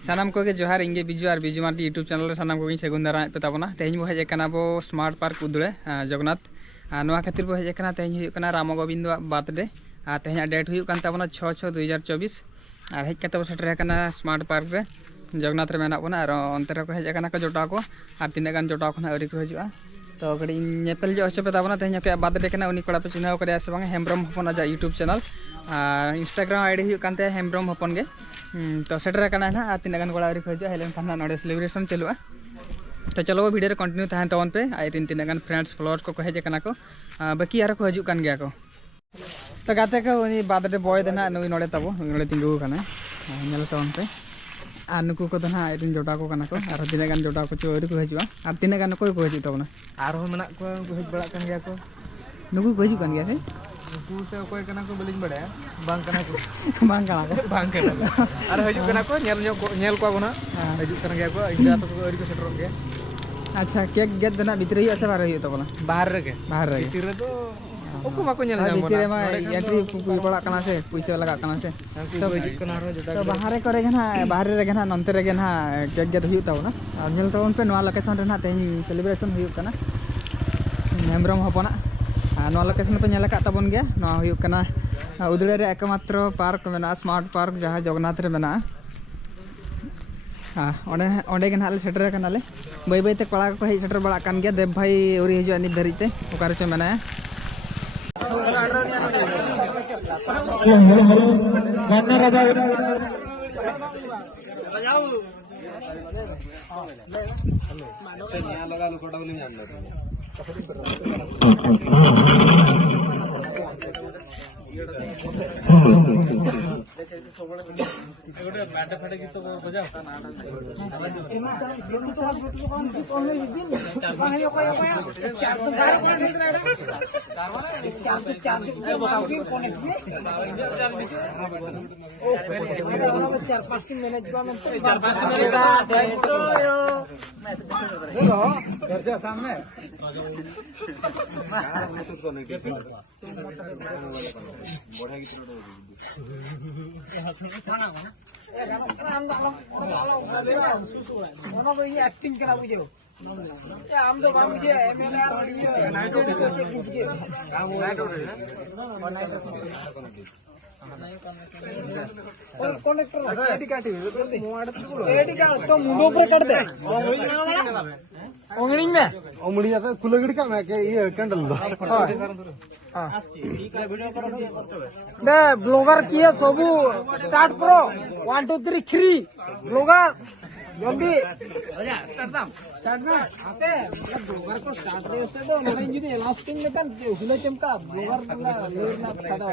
सानाम को जोहार इंगे बिजू और बिजू मार्टी यूट्यूब चैनल सानाम को सगुन दारा पे ताबोना तेज बो हेज बो स्मार्ट पार्क उदुड़े जगन्नाथ नवा खातिर बो हेज तेज राम गोविंद बर्थडे तेज डेट हुई 6/6/2024 और हेज बो सेटर स्मार्ट पार्क रे जगन्नाथ रे मेना बना और अंतर को हेज को जोटा को और तीन गान जोटा को अरी को हजुआ तो कड़ी नेपेल जो हचे पे ताबोना तेज पे बर्थडे कना उनी कोड़ा पे चिन्हाव करे से बांग हेम्ब्रम हपन आजा यूट्यूब चैनल इंस्टाग्राम आईडी हुई कानते हेम्ब्रम हपन गे तो सेटर करना है ना तीन गान कोड़ा अरी को हजुआ हेलन खाना नोडे सेलिब्रेशन चलुआ तो चलो वो वीडियो कंटिन्यू तहन तवन पे आई तीन गान फ्रेंड्स फॉलोअर्स को हेज कना को बाकी यार को हजु कान गया को तो गाते को उनी बर्थडे बॉय देना नुई नोडे ताबो नोडे तिंगु कना नेल तवन पे और नुकु को ना आई जोटा को कना को और तीन गान जोटा को चोरी को हजुआ और तीन गान को हजु तबना और मेना को हेज बड़ा कन गया को नुकु को हजु कान गया से नुकु से कोई कना को बलिंग बड़ा बांग कना को बांग कना और हजु कना को नेल को ना हजु कन गया को इंदा तो अरी को सेटर गया अच्छा केक गेट देना भीतर ही अच्छा बाहर ही तबना बाहर रे भीतर रे तो ओको माको नेल जाम भीतर में एंट्री पुई पड़ा कना से पैसा लगा कना से तो हजु कना रो जोटा तो बाहर करे ना बाहर रे ना नंते रे ना केक गेट हुई तबना और नेल तवन पे नवा लोकेशन रे ना तेज सेलिब्रेशन हुई कना हेम्ब्रम हपना नवा लोकेशन पे नेल का तबन गया नवा हुई कना उदड़े रे एकमात्र पार्क मेना स्मार्ट पार्क जहां जगन्नाथ रे मेना ओंडे ना सेटर कनाले बै बैते कड़ा को हेज सेटर बड़ा कान गया देव भाई उरी हजुआ नित धरिते ओकारे चो मेना एक्टिंग करा बुझे हम तो बाबू जी तो मुंडो ऊपर कर दे ओंगड़ी में ओंगड़ी आता खुलगड़ी का मैं के ये कैंडल दो बे ब्लॉगर किए सबू स्टार्ट करो 1 2 3 3 ब्लॉगर जल्दी स्टार्ट में आते ब्लॉगर को स्टार्ट दे से दो नहीं जुदी लास्टिंग में kan हुले चमका ब्लॉगर ना लेर ना खादा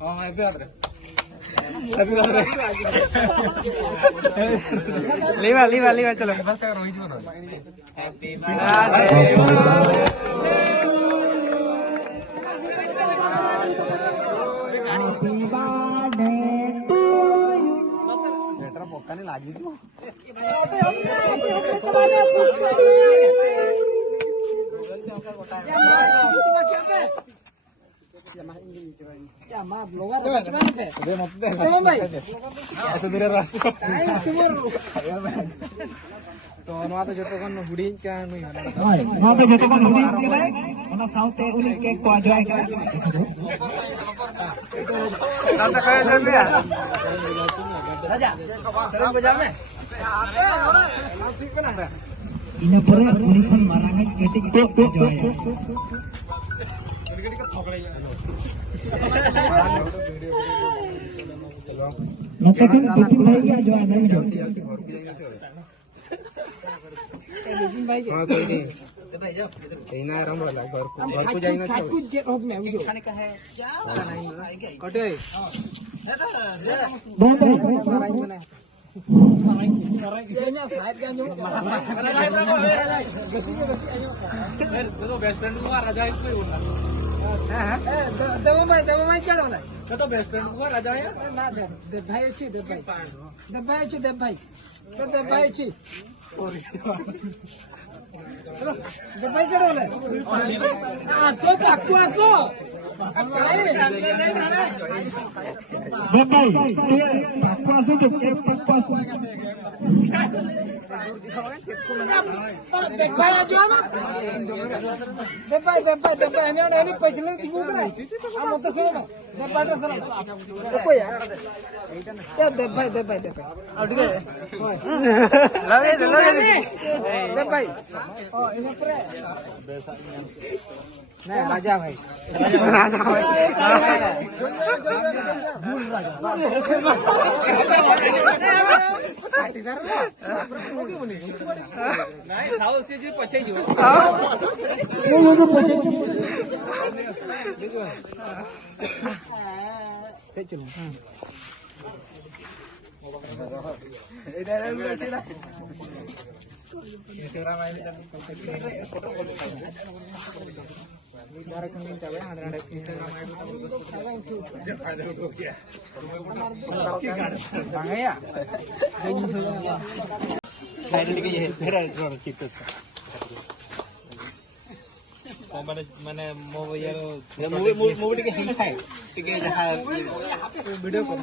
हां मैं पे आदरे लीवा चलो बस का रोहित बनो हैप्पी बर्थडे लेटर पक्का नहीं लागी तो तो नवा तो जतो कन हुडी का नुई नवा तो जतो कन हुडी ओना साउते उनी केक को आजवाय का दादा कहे ले बिया राजा सरम बजा में इन पर उनीसन मारांगे केटिक को आजवाय गड़ी का थोकड़े नतकन कितु भाई क्या आजवाय नहीं जो लेकिन भाई हां कोई नहीं एना आराम वाला घर को जाइना ठाकुर जे रोज में बुझो कटे जेना साइड गांजो तो बेस्ट फ्रेंड को राजा है कोई बोलना दबो भाई केड़ो ना तो बेस्ट फ्रेंड को राजा है ना दे भाई छी दे भाई छी दे भाई केड़ो ना आसो पाकु आसो राजा भाई ମାନେ ମୋ ମୁଁ ଟିକେ ହିଂସାଏ ଟିକେ ଯାହା ଭିଡିଓ କର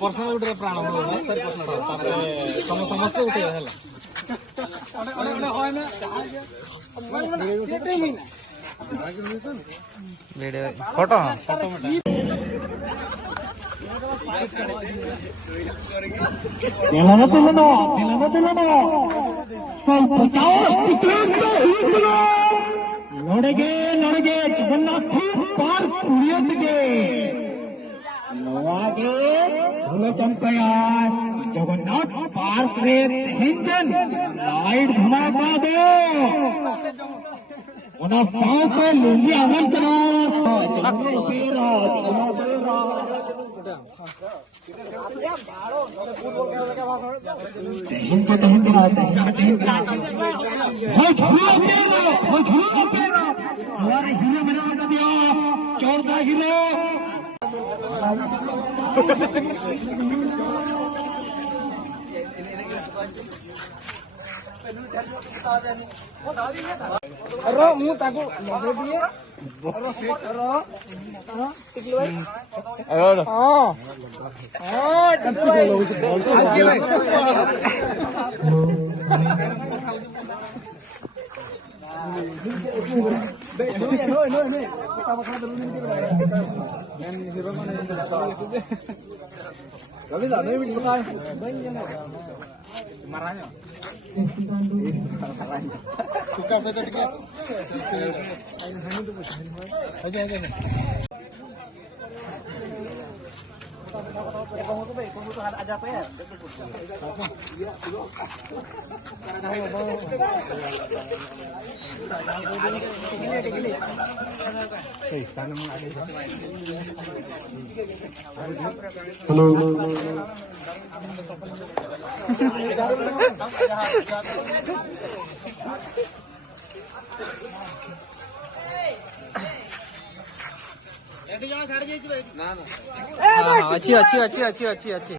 ପର୍ସନାଲ ଗୋଟେ ପ୍ରାଣ ସରି ପର୍ସନାଲ ତାପରେ ସମସ୍ତେ ଉଠେଇବା ହେଲା ଫଟୋ ನೊಡಗೆ ಜಗನ್ನಾಥ ಪಾರ್ಕ್ ಕುಡಿಯೋದಿಗೆ ನವಾಗೆ ಚಂಪಯ ಜಗನ್ನಾಥ ಪಾರ್ಕ್ रे हिंदन लाइट धमाका दो ओना साव पे लुंगी आवन करो हमारे हीरो मेरा बता दिया 14 हीरो रो मुंह ताको लगे दिए रो टिकलो सुका से टिके अच्छी अच्छी अच्छी अच्छी अच्छी अच्छी